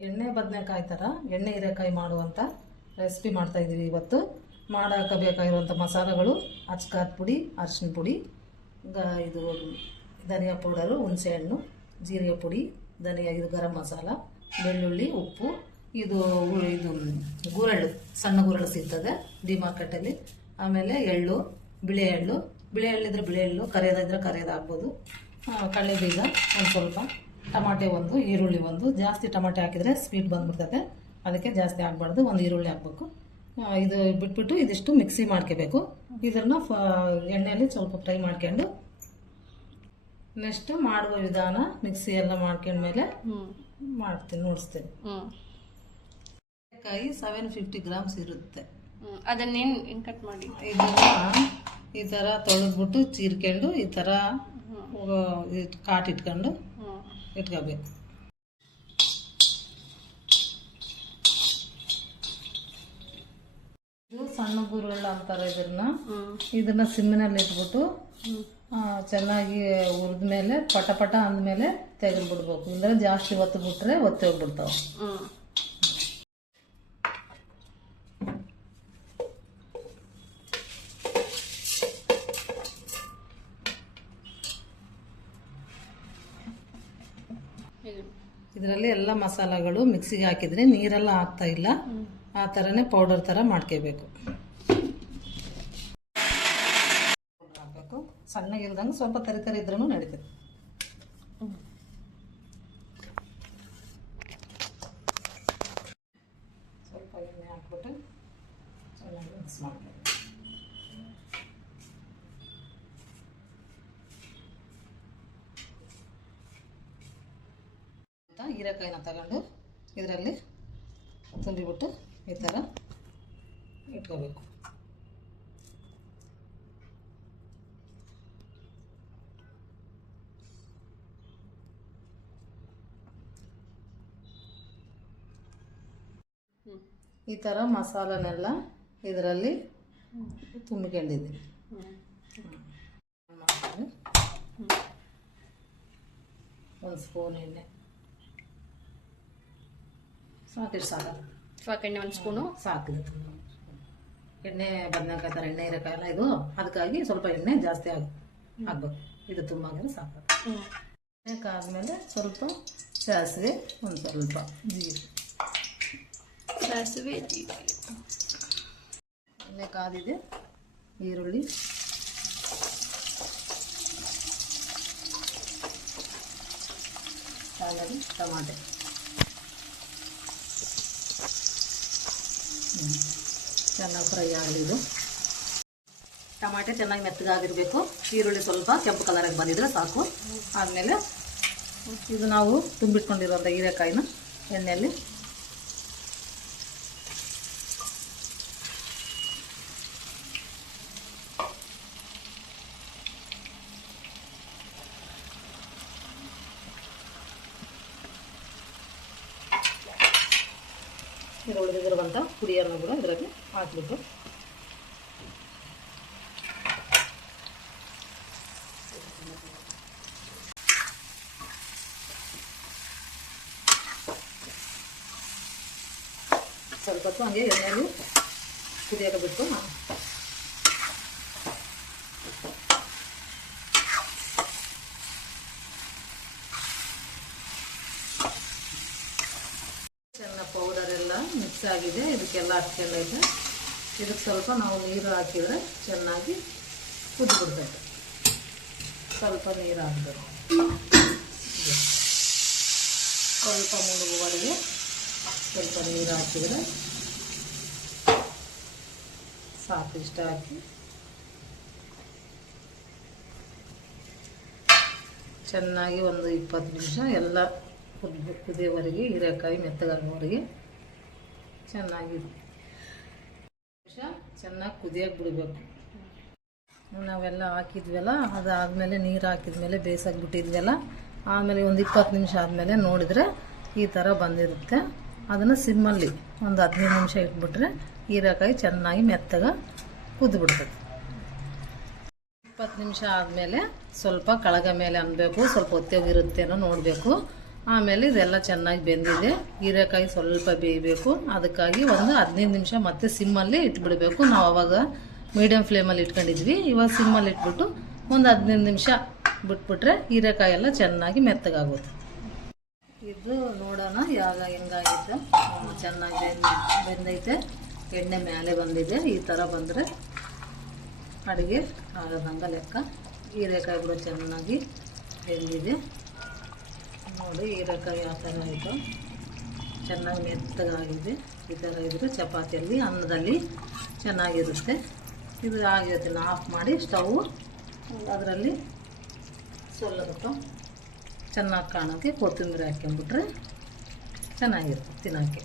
ಎಣ್ಣೆ ಬದನೆಕಾಯಿ ಥರ ಎಣ್ಣೆ ಹೀರೆಕಾಯಿ ಮಾಡುವಂಥ ರೆಸಿಪಿ ಮಾಡ್ತಾಯಿದ್ದೀವಿ ಇವತ್ತು. ಮಾಡೋಕೆ ಬೇಕಾಗಿರುವಂಥ ಮಸಾಲೆಗಳು: ಅಚ್ಕಾರದ ಪುಡಿ, ಅರಿಶಿನ ಪುಡಿ, ಇದು ಧನಿಯಾ ಪೌಡರು, ಹುಣಸೆಹಣ್ಣು, ಜೀರಿಗೆ ಪುಡಿ, ಇದು ಗರಂ ಮಸಾಲ, ಬೆಳ್ಳುಳ್ಳಿ, ಉಪ್ಪು. ಇದು ಗುರೆಳ್ಳು, ಸಣ್ಣ ಗುರೆಳ್ಳು ಸಿಗ್ತದೆ ಡಿಮಾರ್ಕೆಟಲ್ಲಿ. ಆಮೇಲೆ ಎಳ್ಳು, ಬಿಳೆ ಎಳ್ಳಿದ್ರೆ ಬಿಳೆ ಎಳ್ಳು, ಕರಿಯೋದಿದ್ರೆ ಕರಿಯೋದು ಆಗ್ಬೋದು. ಕಡಲೆ ಬೀಜ ಒಂದು ಸ್ವಲ್ಪ, ಟಮಾಟೆ ಒಂದು, ಈರುಳ್ಳಿ ಒಂದು. ಜಾಸ್ತಿ ಟಮಾಟೆ ಹಾಕಿದರೆ ಸ್ವೀಟ್ ಬಂದ್ಬಿಡ್ತದೆ, ಅದಕ್ಕೆ ಜಾಸ್ತಿ ಆಗಬಾರ್ದು. ಒಂದು ಈರುಳ್ಳಿ ಹಾಕ್ಬೇಕು. ಇದು ಬಿಟ್ಬಿಟ್ಟು ಇದಿಷ್ಟು ಮಿಕ್ಸಿ ಮಾಡ್ಕೋಬೇಕು. ಇದನ್ನು ಎಣ್ಣೆಯಲ್ಲಿ ಸ್ವಲ್ಪ ಫ್ರೈ ಮಾಡ್ಕೊಂಡು ನೆಕ್ಸ್ಟ್ ಮಾಡುವ ವಿಧಾನ ಮಿಕ್ಸಿ ಎಲ್ಲ ಮಾಡ್ಕೊಂಡ್ಮೇಲೆ ಮಾಡ್ತೀನಿ, ನೋಡಿಸ್ತೀನಿ. ಕಾಯಿ 750 ಗ್ರಾಮ್ಸ್ ಇರುತ್ತೆ. ಅದನ್ನೇನು ಕಟ್ ಮಾಡಿ ಇದನ್ನ ಈ ಥರ ತೊಳೆದ್ಬಿಟ್ಟು ಚೀರ್ಕೊಂಡು ಈ ಥರ ಕಾಟ್ ಇಟ್ಕೊಂಡು ಇಟ್ಕೋಬೇಕು. ಇದು ಸಣ್ಣ ಗುರುಳ್ಳ ಅಂತಾರೆ ಇದನ್ನ ಸಿಮ್ಮಿನಲ್ಲಿ ಇಟ್ಬಿಟ್ಟು ಚೆನ್ನಾಗಿ ಹುರಿದ್ಮೇಲೆ ಪಟ ಪಟ ಅಂದಮೇಲೆ ತೆಗೆದ್ಬಿಡ್ಬೇಕು. ಇಲ್ಲದ್ರೆ ಜಾಸ್ತಿ ಒತ್ತು ಬಿಟ್ರೆ ಒತ್ತಿ ಹೋಗ್ಬಿಡ್ತಾವೆ. ಇದರಲ್ಲಿ ಎಲ್ಲ ಮಸಾಲೆಗಳು ಮಿಕ್ಸಿಗೆ ಹಾಕಿದ್ರೆ ನೀರೆಲ್ಲ ಹಾಕ್ತಾ ಇಲ್ಲ, ಆ ಥರನೇ ಪೌಡರ್ ಥರ ಮಾಡ್ಕೋಬೇಕು. ಹಾಕಬೇಕು ಸಣ್ಣಗಿಲ್ದಂಗೆ, ಸ್ವಲ್ಪ ತರಿ ಇದ್ರೂ ನಡೀತದೆ. ಸ್ವಲ್ಪ ಎಣ್ಣೆ ಹಾಕ್ಬಿಟ್ಟು ಚೆನ್ನಾಗಿ ಮಿಕ್ಸ್ ಮಾಡಬೇಕು. ಹೀರೆಕಾಯಿನ ತಗೊಂಡು ಇದರಲ್ಲಿ ತುಂಬಿಬಿಟ್ಟು ಈ ಥರ ಇಟ್ಕೋಬೇಕು. ಈ ಥರ ಮಸಾಲನೆಲ್ಲ ಇದರಲ್ಲಿ ತುಂಬಿಕೊಂಡಿದ್ದೀನಿ. ಒಂದು ಸ್ಪೂನ್ ಎಣ್ಣೆ ಸಾಕೆಣ್ಣೆ, ಒಂದು ಸ್ಪೂನು ಸಾಕು. ಎಣ್ಣೆ ಬದನೆಕಾಯಿ ಥರ ಎಣ್ಣೆ ಹೀರೆಕಾಯಲ್ಲ ಇದು, ಅದಕ್ಕಾಗಿ ಸ್ವಲ್ಪ ಎಣ್ಣೆ ಜಾಸ್ತಿ ಆಗ್ಬೇಕು. ಇದು ತುಂಬ ಆಗಿದ್ರೆ ಸಾಕು. ಎಣ್ಣೆ ಕಾದ್ಮೇಲೆ ಸ್ವಲ್ಪ ಸಾಸಿವೆ, ಒಂದು ಸ್ವಲ್ಪ ಜೀರಿಗೆ. ಎಣ್ಣೆ ಕಾದಿದೆ, ಈರುಳ್ಳಿ, ಸಾಲಲ್ಲಿ ಟಮಾಟೆ ಚೆನ್ನಾಗಿ ಫ್ರೈ ಆಗಲಿ. ಇದು ಟಮಾಟೆ ಚೆನ್ನಾಗಿ ಮೆತ್ತಗಾಗಿರಬೇಕು. ಈರುಳ್ಳಿ ಸ್ವಲ್ಪ ಕೆಂಪು ಕಲರಾಗಿ ಬಂದಿದ್ರೆ ಸಾಕು. ಆದಮೇಲೆ ಇದು ನಾವು ತುಂಬಿಟ್ಕೊಂಡಿರುವಂಥ ಹೀರೆಕಾಯಿನ ಎಣ್ಣೆಯಲ್ಲಿ ಉಳಿದಿರುವಂಥ ಪುಡಿಯನ್ನು ಕೂಡ ಇದರಲ್ಲಿ ಹಾಕ್ಬಿಟ್ಟು ಸ್ವಲ್ಪ ಹೊತ್ತು ಹಾಗೆ ಎಣ್ಣೆಯಲ್ಲಿ ಕುದಿಯೋಕೆ ಬಿಟ್ಟು ಪೌಡರ್ ಎಲ್ಲ ಮಿಕ್ಸ್ ಆಗಿದೆ. ಇದಕ್ಕೆಲ್ಲ ಹಾಕ್ಕೊಂಡೈತೆ. ಇದಕ್ಕೆ ಸ್ವಲ್ಪ ನಾವು ನೀರು ಹಾಕಿದರೆ ಚೆನ್ನಾಗಿ ಕುದಿಬಿಡ್ತೈತೆ. ಸ್ವಲ್ಪ ನೀರು ಹಾಕಬೇಕು, ಸ್ವಲ್ಪ ಮುಳುಗುವವರೆಗೆ ಸ್ವಲ್ಪ ನೀರು ಹಾಕಿದರೆ ಸಾಕು. ಇಷ್ಟ ಹಾಕಿ ಚೆನ್ನಾಗಿ ಒಂದು 20 ನಿಮಿಷ ಎಲ್ಲ ಕುದಿಯೋವರೆಗೆ, ಹೀರೆಕಾಯಿ ಮೆತ್ತಗಾಗೋವರೆಗೆ ಚೆನ್ನಾಗಿ ಕುದಿಯೋಕೆ ಬಿಡಬೇಕು. ನಾವೆಲ್ಲ ಹಾಕಿದ್ವಲ್ಲ, ಅದಾದಮೇಲೆ ನೀರು ಹಾಕಿದ್ಮೇಲೆ ಬೇಯಿಸೋಕೆ ಬಿಟ್ಟಿದ್ವಲ್ಲ, ಆಮೇಲೆ ಒಂದು 20 ನಿಮಿಷ ಆದಮೇಲೆ ನೋಡಿದರೆ ಈ ಥರ ಬಂದಿರುತ್ತೆ. ಅದನ್ನು ಸಿಮ್ಮಲ್ಲಿ ಒಂದು 15 ನಿಮಿಷ ಇಟ್ಬಿಟ್ರೆ ಹೀರೆಕಾಯಿ ಚೆನ್ನಾಗಿ ಮೆತ್ತಗೆ ಕುದ್ಬಿಡ್ತದೆ. 20 ನಿಮಿಷ ಆದಮೇಲೆ ಸ್ವಲ್ಪ ಕೆಳಗ ಮೇಲೆ ಅನ್ನಬೇಕು, ಸ್ವಲ್ಪ ಹೊತ್ತೋಗಿರುತ್ತೇನೋ ನೋಡಬೇಕು. ಆಮೇಲೆ ಇದೆಲ್ಲ ಚೆನ್ನಾಗಿ ಬೆಂದಿದೆ. ಹೀರೆಕಾಯಿ ಸ್ವಲ್ಪ ಬೇಯಬೇಕು, ಅದಕ್ಕಾಗಿ ಒಂದು 15 ನಿಮಿಷ ಮತ್ತೆ ಸಿಮ್ಮಲ್ಲಿ ಇಟ್ಬಿಡಬೇಕು. ನಾವು ಅವಾಗ ಮೀಡಿಯಮ್ ಫ್ಲೇಮಲ್ಲಿ ಇಟ್ಕೊಂಡಿದ್ವಿ, ಇವಾಗ ಸಿಮ್ಮಲ್ಲಿ ಇಟ್ಬಿಟ್ಟು ಒಂದು 15 ನಿಮಿಷ ಬಿಟ್ಬಿಟ್ರೆ ಹೀರೆಕಾಯಿ ಎಲ್ಲ ಚೆನ್ನಾಗಿ ಮೆತ್ತಗಾಗುತ್ತೆ. ಇದು ನೋಡೋಣ ಹೆಂಗಾಗಿತ್ತು. ಚೆನ್ನಾಗಿ ಬೆಂದೈತೆ, ಎಣ್ಣೆ ಮೇಲೆ ಬಂದಿದೆ. ಈ ಥರ ಬಂದರೆ ಅಡುಗೆ ಆಗೋದಂಗ ಲೆಕ್ಕ. ಹೀರೆಕಾಯಿ ಕೂಡ ಚೆನ್ನಾಗಿ ಬೆಂದಿದೆ ನೋಡಿ. ಹೀರೆಕಾಯಿ ಆ ಥರ ಆಯಿತು, ಚೆನ್ನಾಗಿ ಮೆತ್ತಗಾಗಿದೆ. ಈ ಥರ ಇದ್ದರೆ ಚಪಾತಿಯಲ್ಲಿ ಅನ್ನದಲ್ಲಿ ಚೆನ್ನಾಗಿರುತ್ತೆ. ಇದು ಆಗಿರುತ್ತೆ. ಆಫ್ ಮಾಡಿ ಸ್ಟವ್ ಅದರಲ್ಲಿ ಸ್ವಲ್ಪ ಚೆನ್ನಾಗಿ ಕಾಣೋಕ್ಕೆ ಕೊತ್ತಂಬರಿ ಹಾಕ್ಕೊಂಬಿಟ್ರೆ ಚೆನ್ನಾಗಿರುತ್ತೆ ತಿನ್ನೋಕ್ಕೆ.